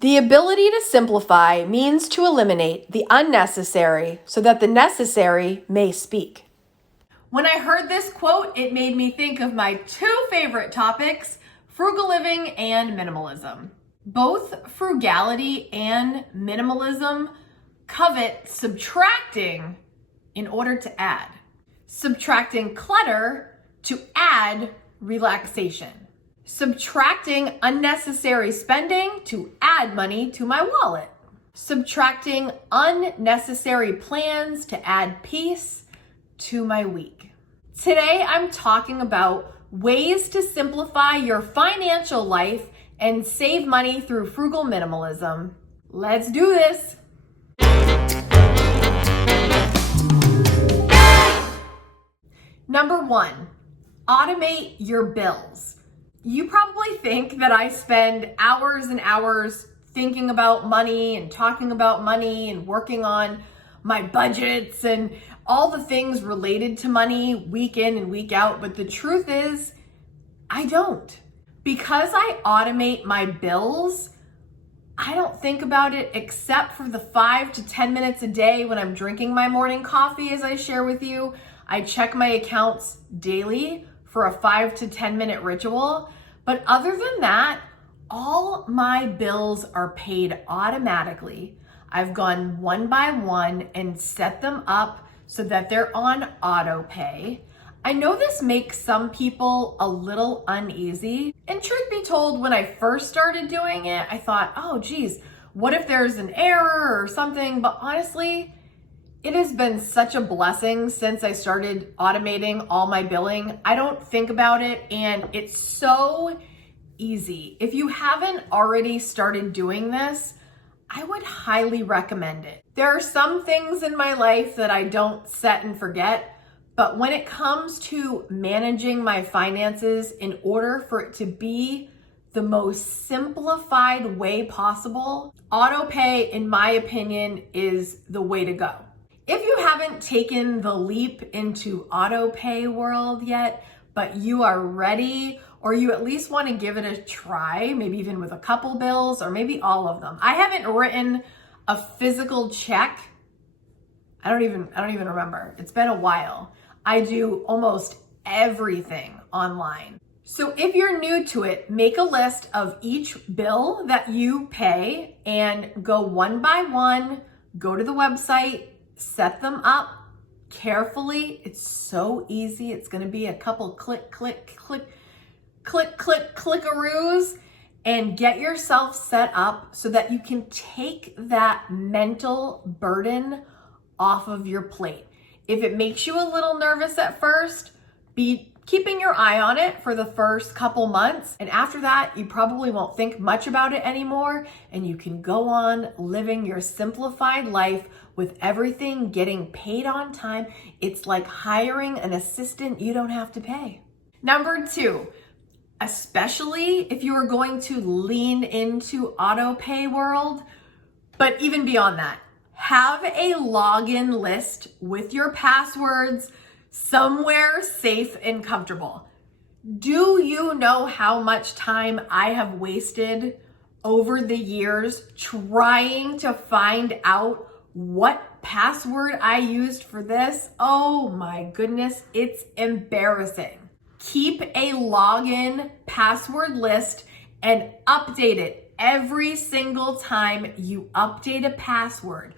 The ability to simplify means to eliminate the unnecessary so that the necessary may speak. When I heard this quote, it made me think of my two favorite topics, frugal living and minimalism. Both frugality and minimalism covet subtracting in order to add. Subtracting clutter to add relaxation. Subtracting unnecessary spending to add money to my wallet. Subtracting unnecessary plans to add peace to my week. Today, I'm talking about ways to simplify your financial life and save money through frugal minimalism. Let's do this. Number 1, automate your bills. You probably think that I spend hours and hours thinking about money and talking about money and working on my budgets and all the things related to money week in and week out, but the truth is, I don't. Because I automate my bills, I don't think about it except for the 5 to 10 minutes a day when I'm drinking my morning coffee, as I share with you. I check my accounts daily for a 5 to 10 minute ritual. But other than that, all my bills are paid automatically. I've gone one by one and set them up so that they're on auto pay. I know this makes some people a little uneasy. And truth be told, when I first started doing it, I thought, oh geez, what if there's an error or something? But honestly, it has been such a blessing since I started automating all my billing. I don't think about it, and it's so easy. If you haven't already started doing this, I would highly recommend it. There are some things in my life that I don't set and forget, but when it comes to managing my finances, in order for it to be the most simplified way possible, auto pay, in my opinion, is the way to go. If you haven't taken the leap into auto pay world yet, but you are ready, or you at least want to give it a try, maybe even with a couple bills or maybe all of them. I haven't written a physical check. I don't even remember. It's been a while. I do almost everything online. So if you're new to it, make a list of each bill that you pay and go one by one, go to the website, set them up carefully. It's so easy. It's going to be a couple clickaroos, and get yourself set up so that you can take that mental burden off of your plate. If it makes you a little nervous at first, be keeping your eye on it for the first couple months. And after that, you probably won't think much about it anymore, and you can go on living your simplified life with everything getting paid on time. It's like hiring an assistant you don't have to pay. Number 2, especially if you are going to lean into auto pay world, but even beyond that, have a login list with your passwords somewhere safe and comfortable. Do you know how much time I have wasted over the years trying to find out what password I used for this? Oh my goodness, it's embarrassing. Keep a login password list and update it every single time you update a password.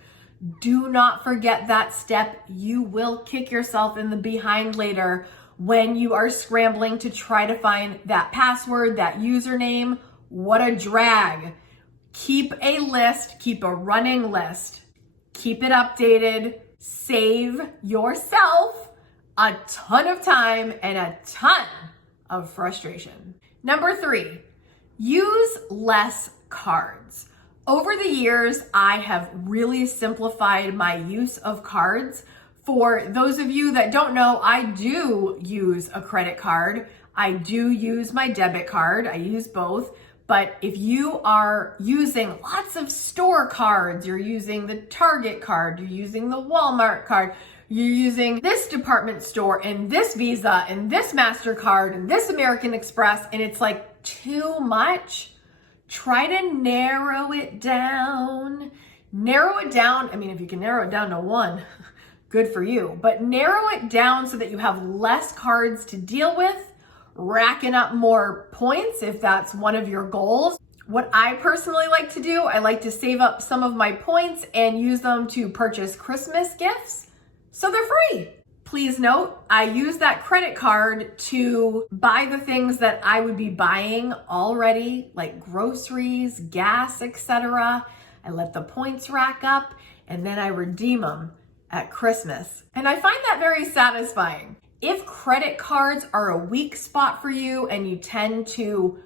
Do not forget that step. You will kick yourself in the behind later when you are scrambling to try to find that password, that username. What a drag. Keep a list, keep a running list, keep it updated, save yourself a ton of time and a ton of frustration. Number 3, use less cards. Over the years, I have really simplified my use of cards. For those of you that don't know, I do use a credit card. I do use my debit card. I use both. But if you are using lots of store cards, you're using the Target card, you're using the Walmart card, you're using this department store and this Visa and this MasterCard and this American Express, and it's like too much, try to narrow it down. Narrow it down. I mean, if you can narrow it down to one, good for you. But narrow it down so that you have less cards to deal with, racking up more points if that's one of your goals. What I personally like to do, I like to save up some of my points and use them to purchase Christmas gifts, so they're free. Please note, I use that credit card to buy the things that I would be buying already, like groceries, gas, etc. I let the points rack up and then I redeem them at Christmas. And I find that very satisfying. If credit cards are a weak spot for you and you tend to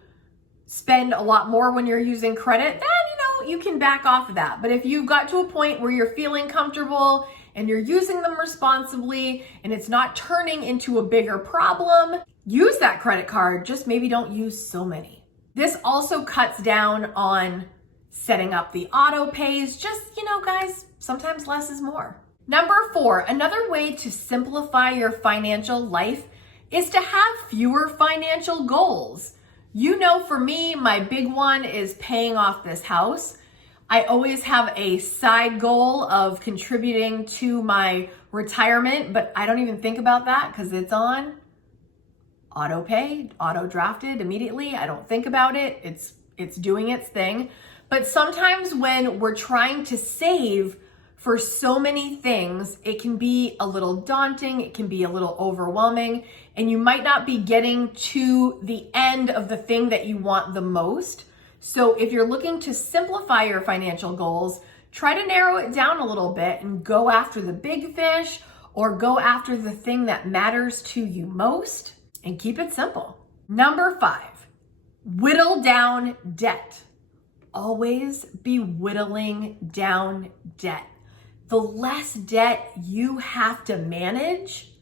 spend a lot more when you're using credit, then you can back off of that. But if you've got to a point where you're feeling comfortable and you're using them responsibly and it's not turning into a bigger problem, use that credit card, just maybe don't use so many. This also cuts down on setting up the auto pays. Just, guys, sometimes less is more. Number 4, another way to simplify your financial life is to have fewer financial goals. For me, my big one is paying off this house. I always have a side goal of contributing to my retirement, but I don't even think about that because it's on auto pay, auto drafted immediately. I don't think about it. It's doing its thing. But sometimes when we're trying to save for so many things, it can be a little daunting, it can be a little overwhelming, and you might not be getting to the end of the thing that you want the most. So if you're looking to simplify your financial goals, try to narrow it down a little bit and go after the big fish or go after the thing that matters to you most and keep it simple. Number 5, whittle down debt. Always be whittling down debt. The less debt you have to manage,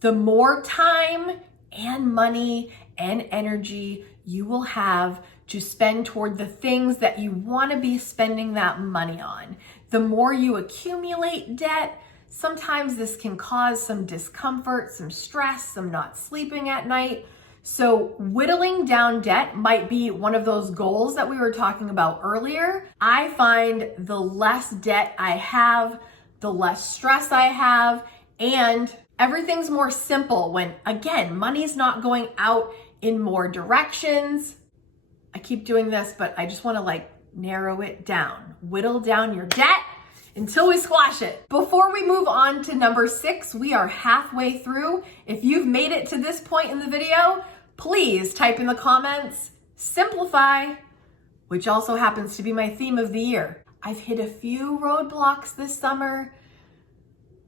the more time and money and energy you will have to spend toward the things that you want to be spending that money on. The more you accumulate debt, sometimes this can cause some discomfort, some stress, some not sleeping at night. So whittling down debt might be one of those goals that we were talking about earlier. I find the less debt I have, the less stress I have, and everything's more simple when, again, money's not going out in more directions. I keep doing this, but I just want to narrow it down. Whittle down your debt until we squash it. Before we move on to number 6, we are halfway through. If you've made it to this point in the video, please type in the comments, simplify, which also happens to be my theme of the year. I've hit a few roadblocks this summer,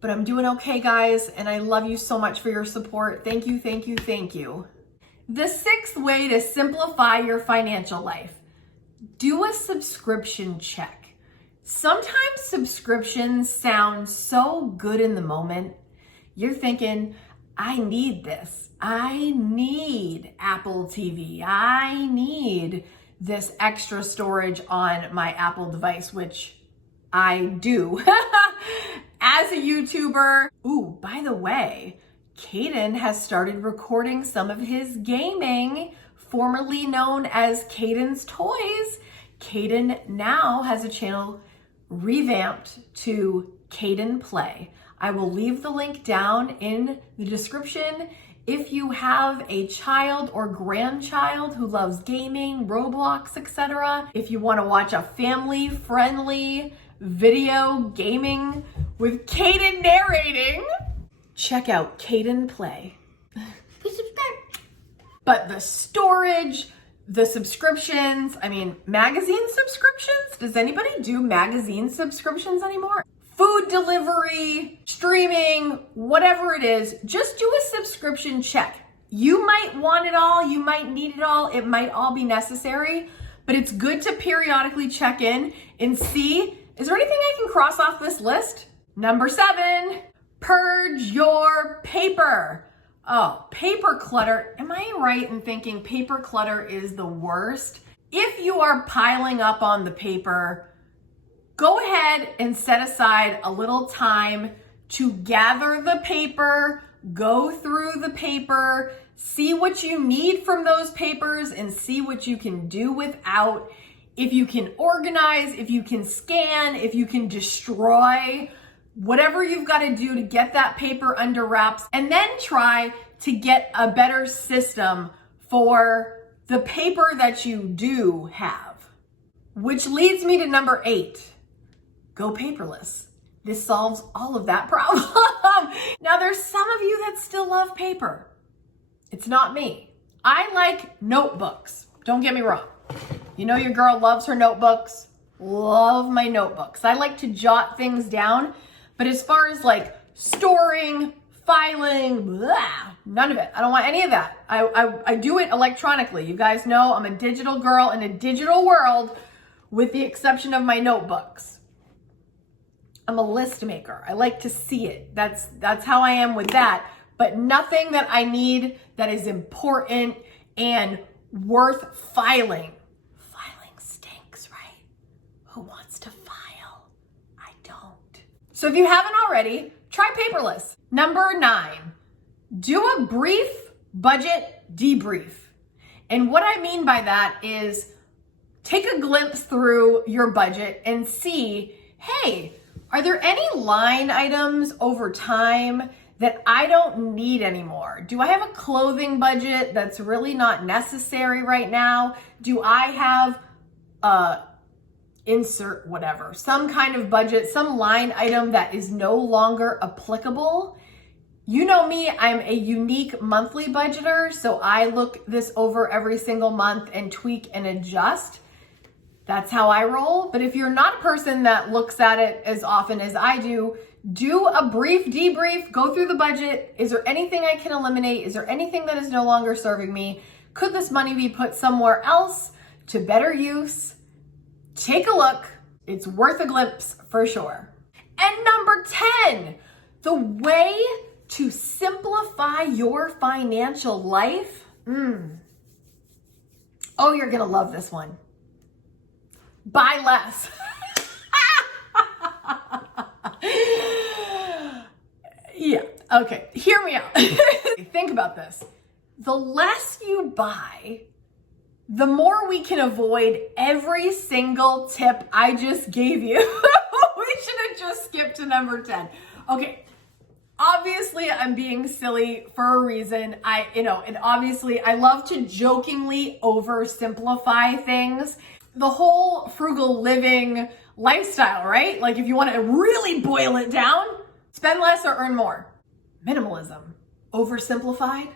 but I'm doing okay, guys, and I love you so much for your support. Thank you, thank you, thank you. The 6th way to simplify your financial life, do a subscription check. Sometimes subscriptions sound so good in the moment. You're thinking, I need this. I need Apple TV. I need this extra storage on my Apple device, which I do as a YouTuber. Ooh, by the way, Kaden has started recording some of his gaming, formerly known as Kaden's Toys. Kaden now has a channel revamped to Kaden Play. I will leave the link down in the description. If you have a child or grandchild who loves gaming, Roblox, etc., if you want to watch a family-friendly video gaming with Kaden narrating, check out Kaden Play. Please subscribe. But the storage, the subscriptions, magazine subscriptions? Does anybody do magazine subscriptions anymore? Food delivery, streaming, whatever it is, just do a subscription check. You might want it all, you might need it all, it might all be necessary, but it's good to periodically check in and see, is there anything I can cross off this list? Number 7, purge your paper. Oh, paper clutter. Am I right in thinking paper clutter is the worst? If you are piling up on the paper, go ahead and set aside a little time to gather the paper, go through the paper, see what you need from those papers and see what you can do without. If you can organize, if you can scan, if you can destroy, whatever you've got to do to get that paper under wraps, and then try to get a better system for the paper that you do have. Which leads me to number 8, go paperless. This solves all of that problem. Now, there's some of you that still love paper. It's not me. I like notebooks. Don't get me wrong. You know your girl loves her notebooks. Love my notebooks. I like to jot things down, but as far as like storing, filing, none of it. I don't want any of that. I do it electronically. You guys know I'm a digital girl in a digital world, with the exception of my notebooks. I'm a list maker. I like to see it. That's how I am with that. But nothing that I need that is important and worth filing. Filing stinks, right? Who wants to file? I don't. So if you haven't already, try paperless. Number 9, do a brief budget debrief. And what I mean by that is take a glimpse through your budget and see, hey, are there any line items over time that I don't need anymore? Do I have a clothing budget that's really not necessary right now? Do I have insert whatever, some kind of budget, some line item that is no longer applicable? You know me, I'm a unique monthly budgeter, so I look this over every single month and tweak and adjust. That's how I roll. But if you're not a person that looks at it as often as I do a brief debrief, go through the budget. Is there anything I can eliminate? Is there anything that is no longer serving me? Could this money be put somewhere else to better use? Take a look. It's worth a glimpse for sure. And number 10, the way to simplify your financial life. Oh, you're gonna love this one. Buy less. Yeah, okay, hear me out. Think about this. The less you buy, the more we can avoid every single tip I just gave you. We should have just skipped to number 10. Okay, obviously I'm being silly for a reason. And obviously I love to jokingly oversimplify things. The whole frugal living lifestyle, right? Like if you want to really boil it down, spend less or earn more. Minimalism. Oversimplified.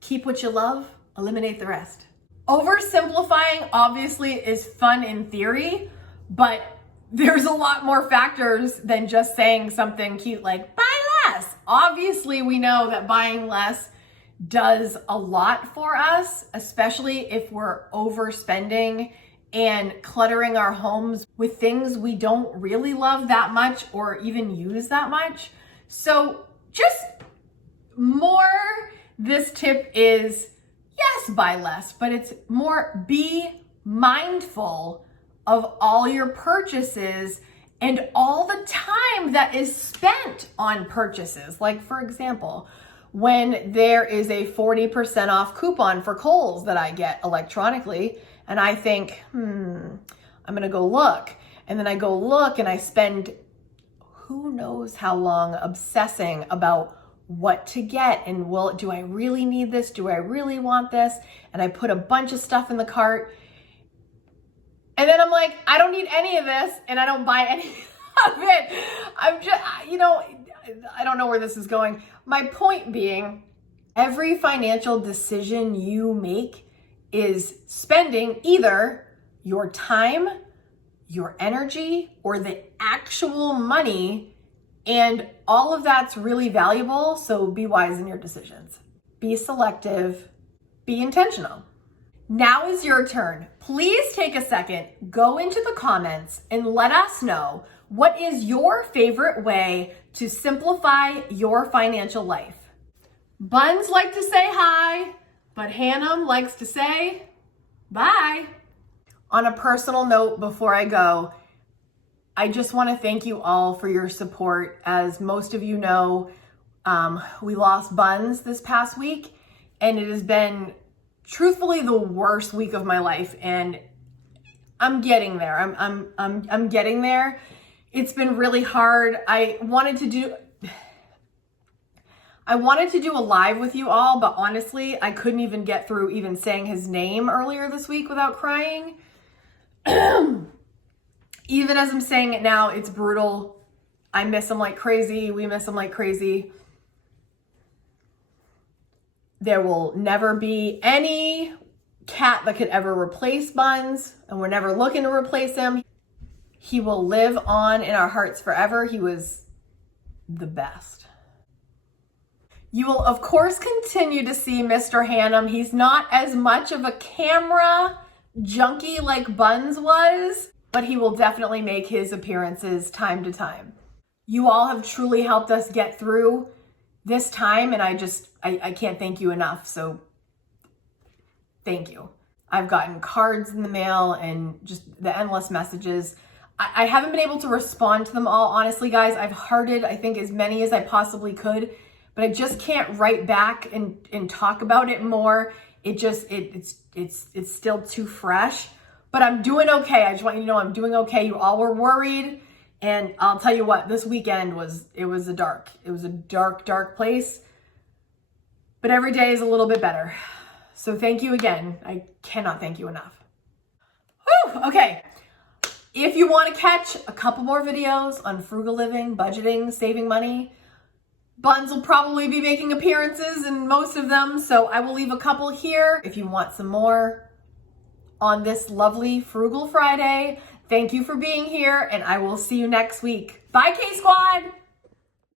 Keep what you love, eliminate the rest. Oversimplifying obviously is fun in theory, but there's a lot more factors than just saying something cute like buy less. Obviously, we know that buying less does a lot for us, especially if we're overspending and cluttering our homes with things we don't really love that much or even use that much. So just more, this tip is, yes, buy less, but it's more be mindful of all your purchases and all the time that is spent on purchases. Like for example, when there is a 40% off coupon for Kohl's that I get electronically, and I think, I'm gonna go look. And then I go look and I spend who knows how long obsessing about what to get and do I really need this? Do I really want this? And I put a bunch of stuff in the cart. And then I'm like, I don't need any of this, and I don't buy any of it. I'm just, I don't know where this is going. My point being, every financial decision you make is spending either your time, your energy, or the actual money, and all of that's really valuable, so be wise in your decisions. Be selective, be intentional. Now is your turn. Please take a second, go into the comments, and let us know what is your favorite way to simplify your financial life. Buns like to say hi, but Hannah likes to say bye. On a personal note, before I go, I just want to thank you all for your support. As most of you know, we lost Buns this past week, and it has been truthfully the worst week of my life. And I'm getting there. I'm getting there. It's been really hard. I wanted to do a live with you all, but honestly, I couldn't even get through even saying his name earlier this week without crying. Even as I'm saying it now, it's brutal. I miss him like crazy. We miss him like crazy. There will never be any cat that could ever replace Buns, and we're never looking to replace him. He will live on in our hearts forever. He was the best. You will, of course, continue to see Mr. Hannum. He's not as much of a camera junkie like Buns was, but he will definitely make his appearances time to time. You all have truly helped us get through this time, and I can't thank you enough, so thank you. I've gotten cards in the mail and just the endless messages. I haven't been able to respond to them all, honestly, guys. I've hearted, I think, as many as I possibly could, but I just can't write back and talk about it more. It's still too fresh, but I'm doing okay. I just want you to know I'm doing okay. You all were worried, and I'll tell you what, this weekend was a dark place, but every day is a little bit better. So thank you again. I cannot thank you enough. Whew, okay. If you want to catch a couple more videos on frugal living, budgeting, saving money, Buns will probably be making appearances in most of them, so I will leave a couple here if you want some more on this lovely Frugal Friday. Thank you for being here, and I will see you next week. Bye, K-Squad!